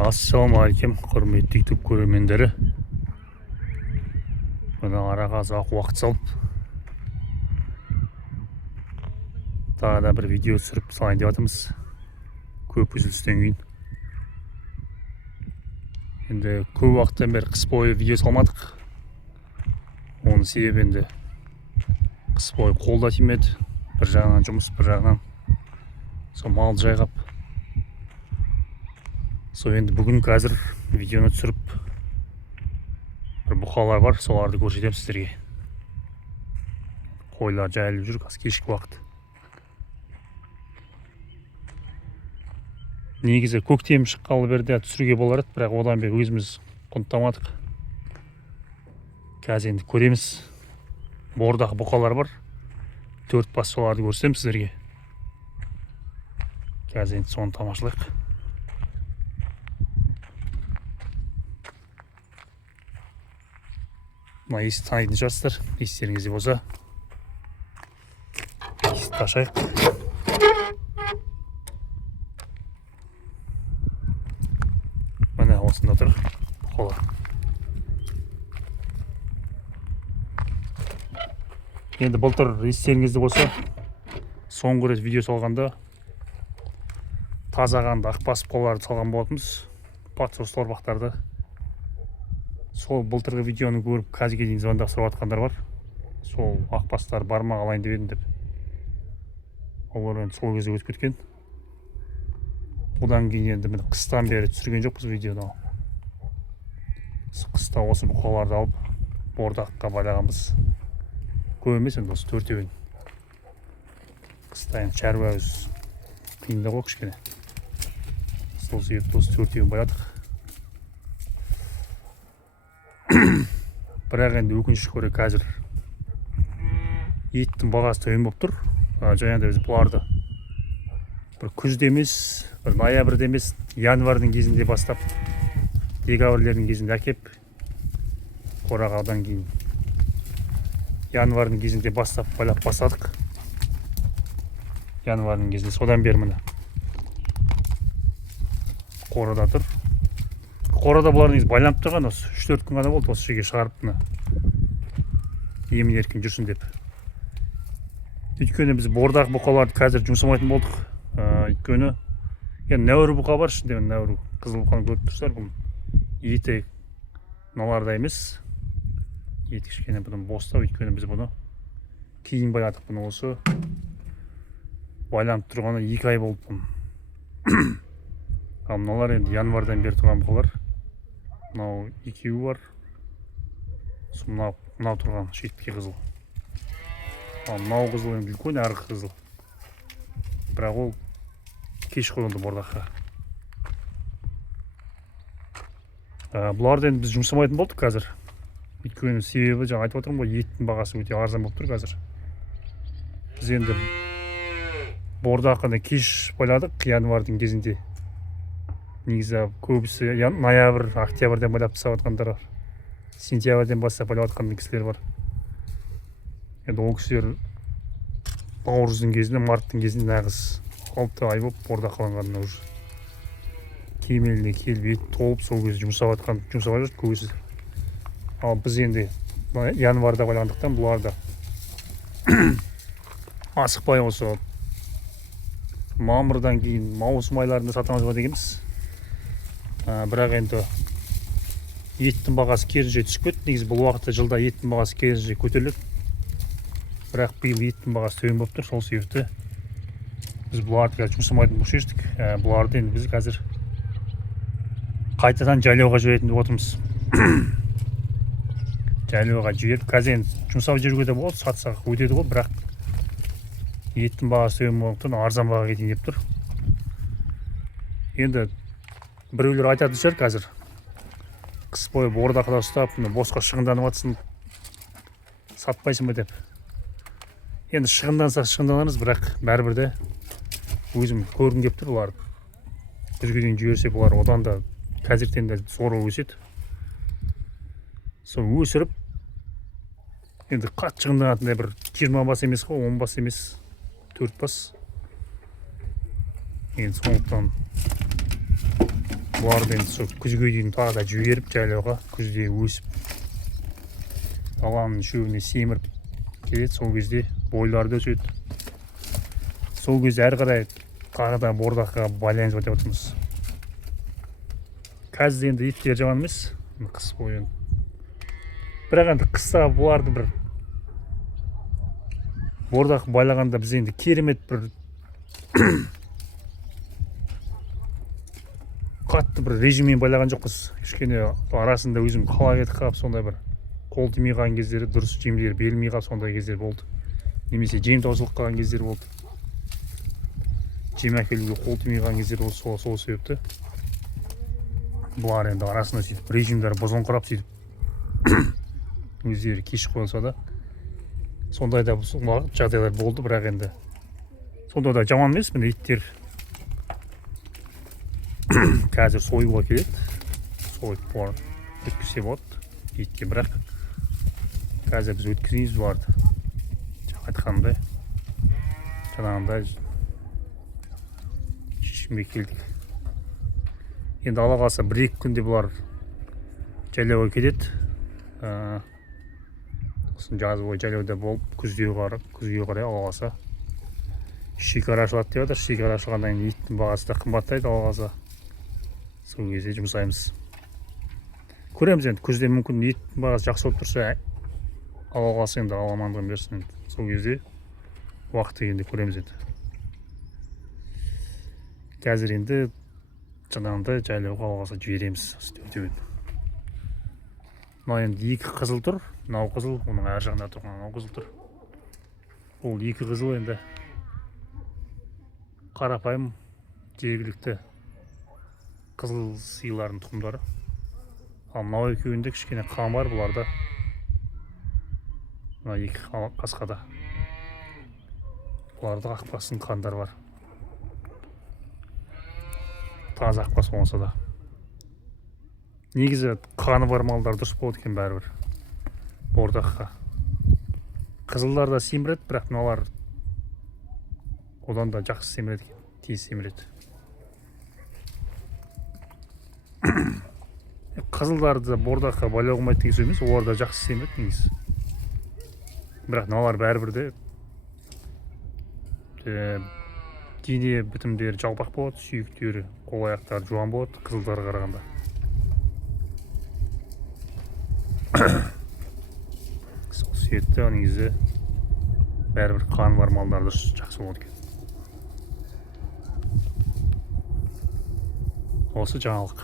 Ассалаумағалейкум, құрметті YouTube көрермендері. Мына араға ұзақ уақыт салып, тағы да бір видео түсіріп салайын деп жатырмыз. Көп үзілістен кейін. Енді көп уақыттан бері қыс бойы видео салмадық. Оның себебі енді қыс бойы қолда тимеді. Бір жағынан жұмыс, бір жағынан сол малды жайғап. Сол енді бүгін қазір видеоны түсіріп, бір бұқалар бар, соларды көрсетемін сіздерге. Қойлар жайылып жүр, қазір кешкі уақыт. Негізі көктем шыққалы берді түсіруге болар еді, бірақ одан бері өзіміз құнттамадық. Қазір енді көреміз. Бордағы бұқалар бар. 4 бас, соларды көрсетемін сіздерге. Қазір енді соны тамашалайық. Мына есті танитын шығарсыздар, естеріңізде болса. Есті ашайық. Міне осында тұр бұқалар. Енді былтыр естеріңізде болса, соңғы рет видео салғанда тазағанды ақбас бұқаларды салған болатынбыз. Патсос торбақтарды. Сол былтырғы видеоны көріп, қазірге дейін звондап сұрап жатқандар бар. Сол ақбастар бар ма, алайын деп едім деп. Олар енді сол кезде өтіп кеткен. Одан кейін енді міне қыстан бері түсірген жоқпыз видеоны. Қыста осы бұқаларды алып, бордаққа байлағанбыз. Көп емес енді осы 4-еуін. Қыста енді шаруа өз қиында ғой кішкене. Сол себепті осы 4-еуін байладық. Бірақ енді өкінішке орай қазір еттің бағасы төмен болып тұр. Жаңағыдай біз бұларды бір күзде емес, бір ноябрьде емес, январдың кезінде бастап, декабрлердің кезінде әкеп, қораға одан кейін январдың кезінде бастап байлап бастадық. Январдың кезінде содан бері міне қорада тұр. Қорада бұлар негізі байланып тұрған, осы 3-4 күн ғана болды, осы жерге шығарып мына емін еркін жүрсін деп. Өйткені біз бордағы бұқаларды қазір жұмсамайтын болдық. Өйткені енді нәуір бұқа бар ішінде, нәуір қызыл бұқаны көріп тұрсыздар, бұл еті мыналарда емес. Еті кішкене бұның боста, өйткені біз бұны кейін байладық. Бұны осы байланып тұрғаны 2 ай болды бұның. Ал мыналар енді январдан бері тұрған бұқалар. Мынау екеуі бар. Мынау тұрған шетке қызыл. Мынау қызыл енді үлкен, арғы қызыл. Бірақ ол кеш қойылды бордаққа. Бұларды енді біз жұмсамайтын болдық қазір. Өйткені себебі жаңа айтып отырмын ғой, еттің бағасы өте арзан болып тұр қазір. Біз енді бордақаны кеш байладық январдың кезінде. Негізі көбісі ноябрь, октябрьден байлап тастап жатқандар бар. Сентябрьден бастап байлап жатқан кісілер бар. Енді ол кісілер наурыздың кезінде, марттың кезінде нағыз 6 ай болып борда қаланғанына уже кемеліне келіп ет толып сол кезде жұмсап жатыр көбісі. Ал біз енді январда байлағандықтан бұларды асықпай осы мамырдан кейін маусым айларында сатамыз ба дегенбіз. Бірақ енді еттің бағасы керісінше түсіп кетті. Негізі бұл уақытта жылда еттің бағасы керісінше көтеріледі. Бірақ биыл еттің бағасы төмен болып тұр. Сол себепті біз бұларды қазір жұмсамайтын болып шештік. Бұларды енді біз қазір қайтадан жайлауға жіберетін деп отырмыз. Жайлауға жіберіп, қазір енді жұмсап жүруге де болады, сатсақ өтеді ғой, бірақ еттің бағасы төмен болғандықтан арзан бағаға кетейін деп тұр. Енді біреулер айтатын шығар қазір. Қыс бойы бордақыда ұстап, босқа шығынданып жатсың, сатпайсың ба деп. Енді шығынданса шығынданамыз, бірақ бәрібір де өзім көргім келіп тұр бұлар. Күзге дейін жіберсе бұлар одан да қазірден де зоры өседі. Сол өсіріп, енді қатты шығынданатындай бір 20 бас емес қой, 10 бас емес, 4 бас. Енді сондықтан бұларды енді сол күзге дейін тағы да жіберіп жайлауға, күзде өсіп даланың шөбіне семіріп келеді. Сол кезде бойлары да өседі. Сол кезде әрі қарай тағы да бордаққа байланып өтіп отырмыз. Қазір енді иттер жаман емес, қыс бойы. Бірақ енді қыста бұларды бір бордақ байлағанда біз енді керемет бір қатты бір режиммен байлаған жоқпыз. Кішкене арасында өзім қалап кетіп қалып, сондай бір қол тимей қалған кездері, дұрыс жемдері берілмей қалып, сондай кездер болды. Немесе жем таусылып қалған кездер болды. Жем әкелуге қол тимей қалған кездер болды. Сол себепті бұлар енді арасында сөйтіп режимдері бұзыңқырап сөйтіп өздері кешіп қойса да сондай да жағдайлар болды. Бірақ енді сонда да жаман емес. Міне иттер қазір сойуға келеді. Сойып өткізсе болады итке, бірақ қазір біз өткізейміз бұларды. Айтқандай жаңағындай шешімге келдік. Енді ала қалса 1-2 күнде бұлар жайлауға келеді. Жаз бойы жайлауда болып, күзге қарай ала қалса шекара ашылады деп жатыр. Шекара ашылғаннан кейін иттің бағасы да қымбаттайды. Ала қалса сол кезде жұмсаймыз. Көреміз енді, күзде мүмкін иттің бағасы жақсы болып тұрса, ала қалса енді амандығын берсін. Сол кезде уақыт дегенде көреміз енді. Қазір енді жаңағындай жайлауға ала қалса жібереміз. Мына енді 2 қызыл тұр. Мынау қызыл, оның әр жағында тұрған мынау қызыл тұр. Ол 2 қызыл енді қарапайым жергілікті қызыл сиылардың тұқымдары. Ал мынау екеуінде кішкене қан бар бұларда. Мына 2 қасқада. Бұларда ақбастың қандар бар. Таза ақбас болмаса да. Негізі қаны бар малдар дұрыс болады екен бәрібір. Бордаққа. Қызылдар да семіреді, бірақ мыналар одан да жақсы семіреді екен. Тез семіреді. Қызылдарды бордаққа байлауға болмайды деген сөз емес, олар да жақсы семіреді негізі. Бірақ мыналар бәрібір де дене бітімдері жалпақ болады, сүйектері, қол аяқтары жуан болады қызылдарға қарағанда. Сол себепті негізі бәрібір қан бар малдарды жақсы болады екен. Осы жаңалық.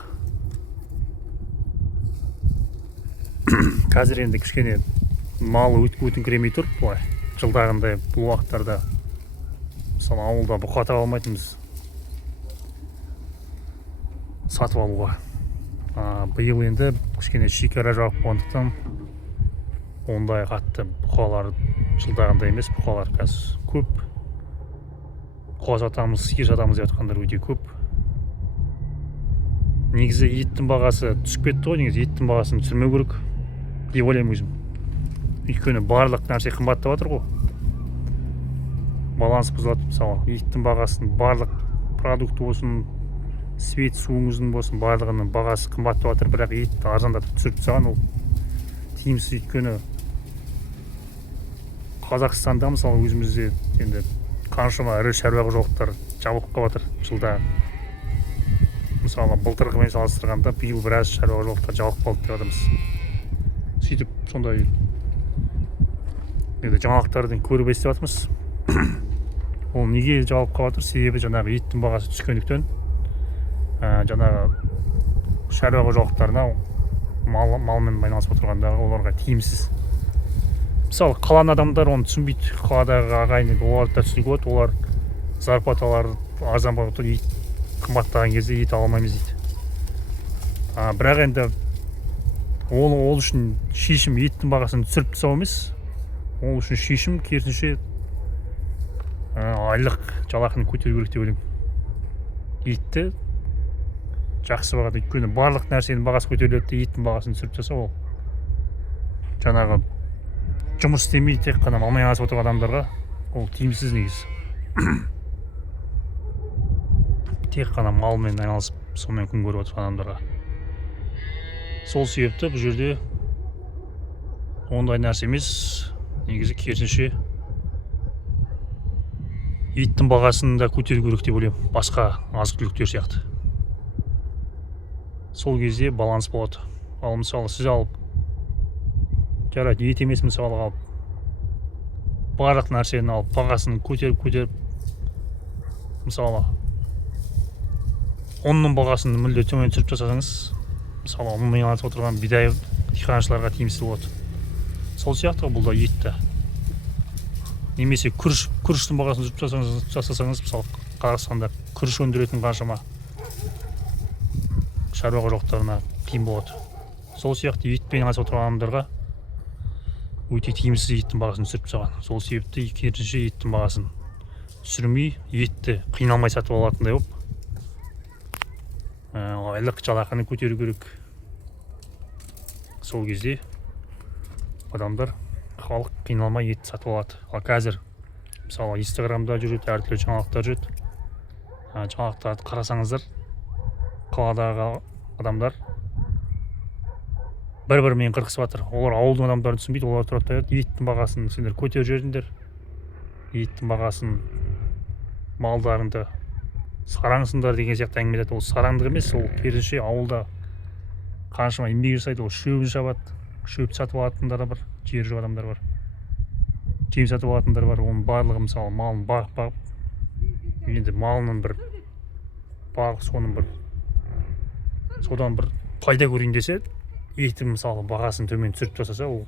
Қазір енді кішкене малы өтіңкіремей тұр. Бұлай жылдағындай бұл уақыттарда мысалы ауылда бұқа таба алмайтынбыз сатып алуға. Биыл енді кішкене шекара жауып болғандықтан ондай қатты бұқалар жылдағындай емес. Бұқалар қазір көп. Бұқа сатамыз, сиыр сатамыз деп жатқандар өте көп. Негізі еттің бағасы түсіп кетті ғой. Негізі еттің бағасын түсірмеу керек деп ойлаймын өзім. Өйткені барлық нәрсе қымбаттап жатыр ғой. Баланс бұзылады. Мысалы, еттің бағасын барлық продукты болсын, свет суыңыздың болсын, барлығының бағасы қымбаттап жатыр. Бірақ етті арзандатып түсіріп тастаған ол тиімсіз. Өйткені Қазақстанда мысалы өзімізде енді қаншама ірі шаруа қожалықтар жабылып қалып жатыр жылда. Мысалы, былтырғымен салыстырғанда биыл біраз шаруа қожалықтар жабылып қалды деп жатырмыз. Сөйтіп сондай жаңалықтардан көріп естіп жатырмыз. Ол неге жабылып қалып жатыр? Себебі жаңағы еттің бағасы түскендіктен жаңағы шаруа қожалықтарына малмен айналысып отырғанда оларға тиімсіз. Мысалы, қаланың адамдар оны түсінбейді. Қаладағы ағайын олар да түсінуге болады. Олар зарплаталары арзан болып тұр, ет қымбаттаған кезде ет ала алмаймыз дейді. Бірақ енді ол үшін шешім еттің бағасын түсіріп тастау емес. Ол үшін шешім керісінше айлық жалақыны көтеру керек деп ойлаймын. Етті жақсы бағада, өйткені барлық нәрсенің бағасы көтеріледі, еттің бағасын түсіріп тастаса ол жаңағы жұмыс істемей тек қана малмен айналысып отырған адамдарға ол тиімсіз негізі. Тек қана малмен айналысып сонымен күн көріп отырған адамдарға. Сол себепті бұл жерде ондай нәрсе емес, негізі керісінше еттің бағасын да көтеру керек деп ойлаймын, басқа азық-түліктер сияқты. Сол кезде баланс болады. Ал мысалы сіз алып, жарайды ет емес мысалы алып, барлық нәрсені алып бағасын көтеріп, мысалы ұнның бағасын мүлде төмен түсіріп тастасаңыз, мысалы ұнмен айналысып отырған бидай диқаншыларға тиімсіз болады. Сол сияқты бұл да етті. Немесе күріштің бағасын түсіріп тастасаңыз, мысалы Қазақстанда күріш өндіретін қаншама шаруа қожалықтарына қиын болады. Сол сияқты етпен айналысып отырған адамдарға өте тиімсіз еттің бағасын түсіріп тастаған. Сол себепті керісінше еттің бағасын түсірмей, етті қиналмай сатып алатындай болып, айлық жалақыны көтеру керек. Сол кезде адамдар, халық қиналмай ет сатып алады. Ал қазір мысалы Инстаграмда жүреді, әртүрлі жаңалықтар жүреді. Жаңалықтарды қарасаңыздар, қаладағы адамдар бір-бірімен қырқысып жатыр. Олар ауылдың адамдарын түсінбейді. Олар тұрады да еттің бағасын сендер көтеріп жібердіңдер. Еттің бағасын, малдарыңды сараңсыңдар деген сияқты әңгіме айтады. Ол сараңдық емес, ол керісінше ауылда қаншама еңбек жасайды, ол шөбін шабады. Шөп сатып алатындар бар, жер жоқ адамдар бар. Жем сатып алатындар бар. Оның барлығы мысалы малын бағып, енді малының бір бағып, содан бір пайда көрейін десе, еттің мысалы бағасын төмен түсіріп тастаса, ол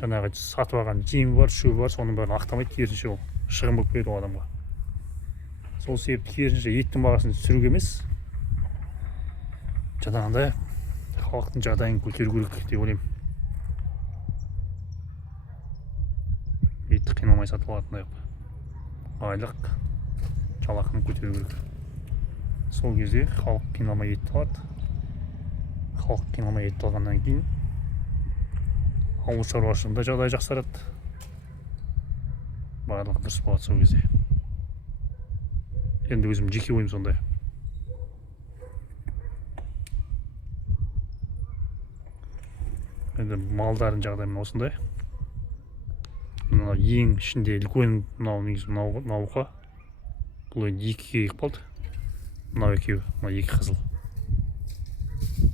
жаңағы сатып алған жемі бар, шөбі бар, соның бәрін ақтамайды, керісінше ол шығын болып келеді ол адамға. Сол себепті керісінше еттің бағасын түсіруге емес, жаңағындай халықтың жағдайын көтеру керек деп ойлаймын. Етті қиналмай сатып алатындай айлық жалақыны көтеру керек. Сол кезде халық қиналмай етті алады. Халық қиналмай етті алғаннан кейін ауыл шаруашылығында жағдай жақсарады. Барлығы дұрыс болады сол кезде. Енді өзім жеке ойым сондай. Енді малдардың жағдайы осындай. Мына ең ішінде үлкен науқа. Бұл енді екіге қалды. Мынау екеуі, мына екі қызыл.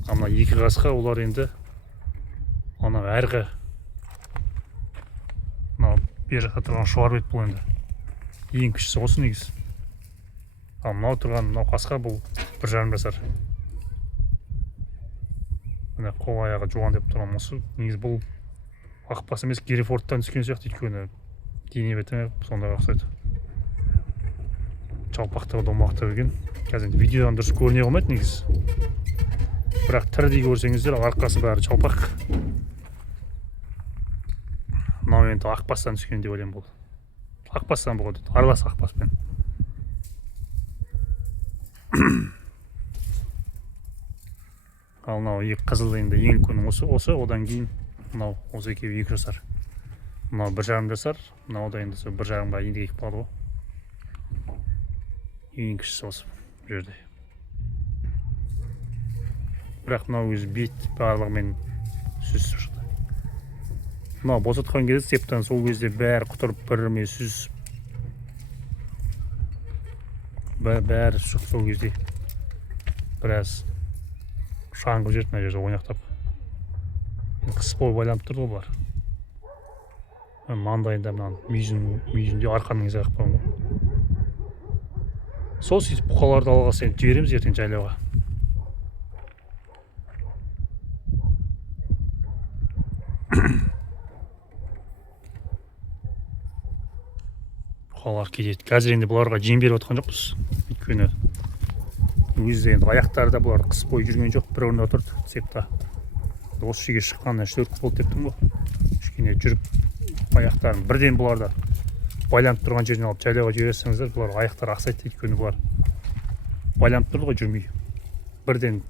Мына екі қасқа олар енді ана әргі бер жақта тұрған шұбар бет бұл енді. Ең кішісі осы негізі. Ал мынау тұрған мынау қасқа бұл 1,5 жасар. Мына қол аяғы жуан деп тұрған осы негізі бұл ақбас емес, Герефордтан түскен сияқты, өйткені дене беті сондай ұқсайды. Жалпақтығы домалақтап екен. Қазір видеодан дұрыс көріне қоймайды негізі. Бірақ тірідей көрсеңіздер, арқасы бәрі жалпақ. Мынау енді ақбастан түскен деп ойлаймын бұл. Ақбастан бұл, аралас ақбаспен. Ал мынау екі қызыл енді ең үлкені осы, одан кейін мынау осы екеуі 2 жасар. Мынау 1,5 жасар, мынау да енді 1,5-ға енді екіп қалды ғой. Ең кішісі осы жерде. Бірақ мынау өзі бет барлығымен сүзісіп шықты. Мынау босатқан кезде септен сол кезде бәрі құтырып біріме сүзісіп. Бәрі шық сол кезде. Біраз шаңғып жерді мына жерде ойнақтап. Қыс бойы байланып тұрды ғой бұлар. Маңдайында мынаны мүйізінде арқаның ізі қақпаған ғой. Сол сөйтіп бұқаларды алға жібереміз ертең жайлауға. Бұқалар кетеді. Қазір енді бұларға жем беріп отқан жоқпыз. Өйткені өзі енді аяқтарда бұлар қыс бойы жүрген жоқ, бір орында отырды цепта. Осы жерге шыққанына 4 болды деп тұрмын ғой. Кішкене жүріп аяқтарын бірден бұларды байланып тұрған жеріне алып жайлауға жіберсеңіздер, бұлар аяқтары ақсайды, өйткені бұлар байланып тұрды ғой жүрмей. Бірден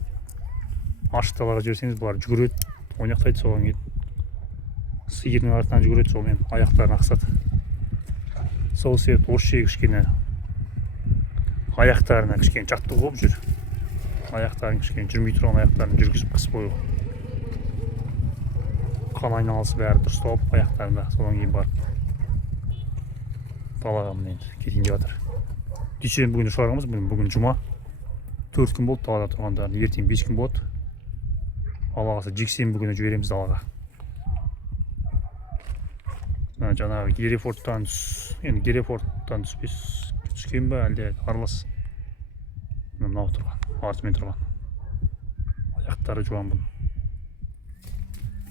ашық далаға жіберсеңіз, бұлар жүгіреді, ойнақтайды, соған кейін сиырдың артынан жүгіреді, сонымен аяқтарын ақсады. Сол себепті осы жерге кішкене аяқтарына кішкене жаттығу болып жүр. аяқтарын кішкене жүрмей тұрған аяқтарын жүргізіп қыс бойы қан айналысы бәрі дұрысталып аяқтарында, содан кейін барып далаға міне енді кетейін деп жатыр. Дүйсенбі күні шығарғанбыз, бүгін жұма, 4 күн болды далада тұрғандарын, ертең 5 күн болады. Алла қаласа жексенбі күні жібереміз далаға. Жаңағы Герефордтан түскен бе әлде аралас. Мынау тұрған, артымен тұрған. Аяқтары жуан бұл.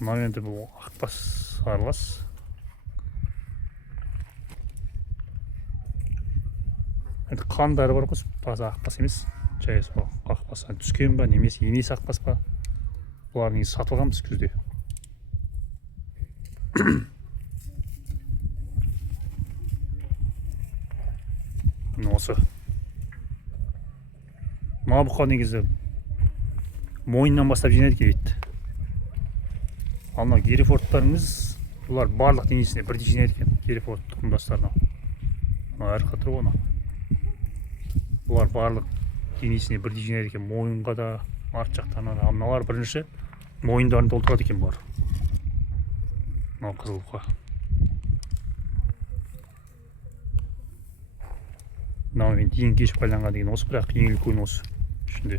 Мынау енді бұл ақбас аралас. Енді қандары бар ғой, таза ақбас емес. Жай сол ақбас түскен бе немесе емес ақбас па. Бұлар негізі сатылғанбыз күзде. Осы мына бұқа негізі мойнынан бастап жинайды келеді. Ал мына Герефордтарымыз бұлар барлық денесіне бірдей жинайды екен. Герефорд тұқымдастарына. Мына әр қатыр ғой. Бұлар барлық денесіне бірдей жинайды екен. Мойынға да, арт жақтарына да. Мыналар бірінші мойындарын толтырады екен бұлар. Мына қызыл бұқа. Мынаумен дейін кешіп байланған деген осы, бірақ ең үлкен осы. Ішінде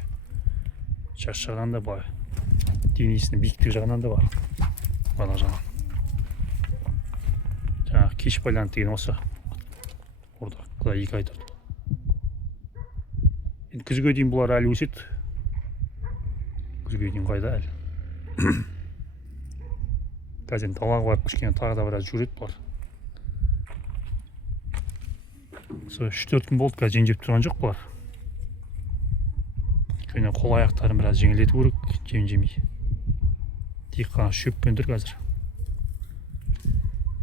шаш жағынан да бар, денесінің биіктігі жағынан да бар. Бала жағынан. Жаңағы кешіп байланды деген осы. Орда құда 2 ай тұрды. Енді күзге дейін бұлар әлі өседі. Күзге дейін қайда әлі. Қазір далаға барып кішкене тағы да біраз жүреді бұлар. 3-4 күн болды, қазір жем жеп тұрған жоқ бұлар. Өйткені қол аяқтарын біраз жеңілдету керек, жем жемей. Тек қана шөппен тұр қазір.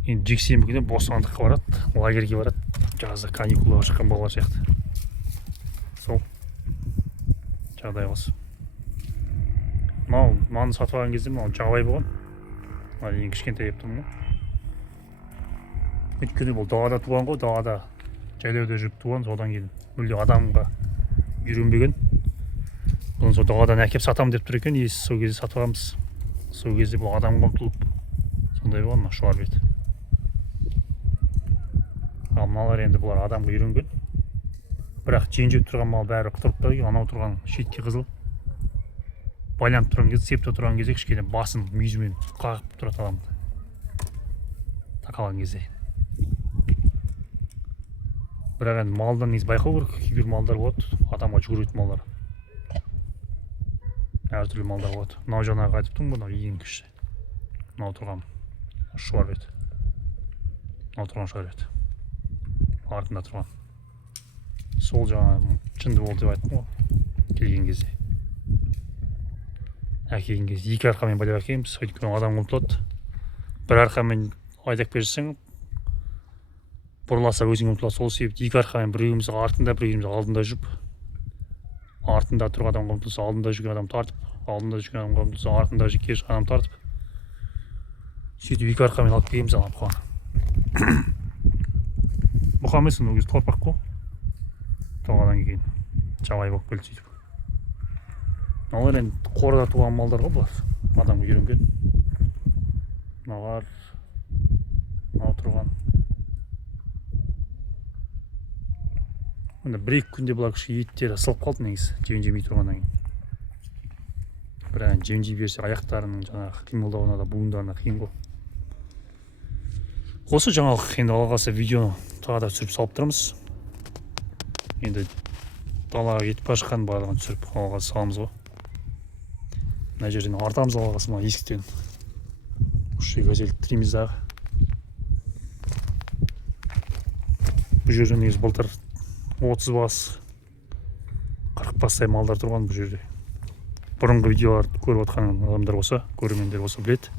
Енді жексенбі күні бостандыққа барады, лагерьге барады. Жазда каникулаға шыққан балалар сияқты. Сол жағдай осы. Мынаны сатып алған кезде мынау жабай болған. Ең кішкентай еп тұрмын ғой. Өйткені бұл далада туған ғой, далада жайлауда жүріп туған, содан кейін мүлде адамға үйренбеген. Бұны сол даладан әкеп сатам деп тұр екен, сол кезде сатып алғанбыз. Сол кезде бұл адамға ұмтылып сондай болған, шуар бет. Ал мыналар енді бұлар адамға үйренген. Бірақ жем жеп тұрған мал бәрі құтырып тұр, анау тұрған шетке қызыл. Байланып тұрған кезде, септі тұрған кезде кішкене басын мүйізімен қағып тұрады адамды. Тақалған кезде. Бірақ енді малдан негізі байқау керек, кейбір малдар болады, адамға жүгіретін малдар. Әртүрлі малдар болады. Мынау жаңағы айтып тұрмын, мынау ең кіші. Мынау тұрған шуар бет. Мынау тұрған шуар бет. Артында тұрған. Сол жаңағы жынды болды деп айттым ғой, келген кезде. Әкелген кезде 2 арқамен байлап әкелеміз, өйткені адам ұмтылады. Бір арқамен айдап берсең, бұрыласа өзің ұмтылады. Сол себепті 2 арқамен біреуіміз артында, біреуіміз алдында жүріп, артында тұрған адамға ұмтылса, алдында жүрген адам тартып, алдында жүрген адамға ұмтылса, артында келе жатқан адам тартып, сөйтіп 2 арқамен алып келеміз ана бұқаны. Бұқа емес, ол кезде торпақ қой. Даладан кейін жабай болып келді сөйтіп. Мыналар енді қорада туған малдар ғой бұлар, адамға үйренген. Мыналар, мынау тұрған. Мына 1-2 күнде бұлар кіші еттері ысылып қалды негізі, жем жемей тұрғаннан кейін. Бірақ жем жей берсе аяқтарының жаңағы қимылдауына да, буындарына қиын ғой. Осы жаңалық, енді Алла қаласа видеоны тағы да түсіріп салып тұрмыз. Енді далаға кетіп бара жатқан барлығын түсіріп Алла қаласа саламыз ғой. Мына жерден артамыз Алла қаласа мына есіктен. Ұшы газелді тіреміз дағы. Бұл жерде негізі былтыр 30 бас, 40 бастай малдар тұрған бұл жерде. Бұрынғы видеоларды көріп отқан адамдар болса, көрермендер болса біледі.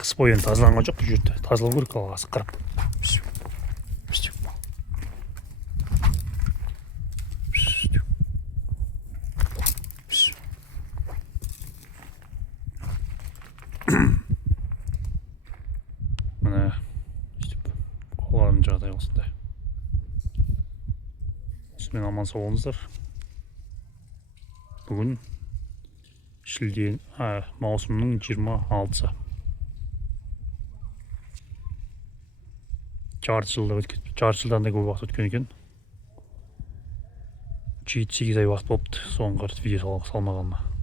Қыс бойы тазаланған жоқ бұл жерде. Тазалау керек Алла қаласа қарап. Міне жағдай осындай. осымен аман сау болыңыздар. Бүгін маусымның 26-сы. Жарты жылдан да көп уақыт өткен екен. 7-8 ай уақыт болыпты соңғы видео салмағаныма.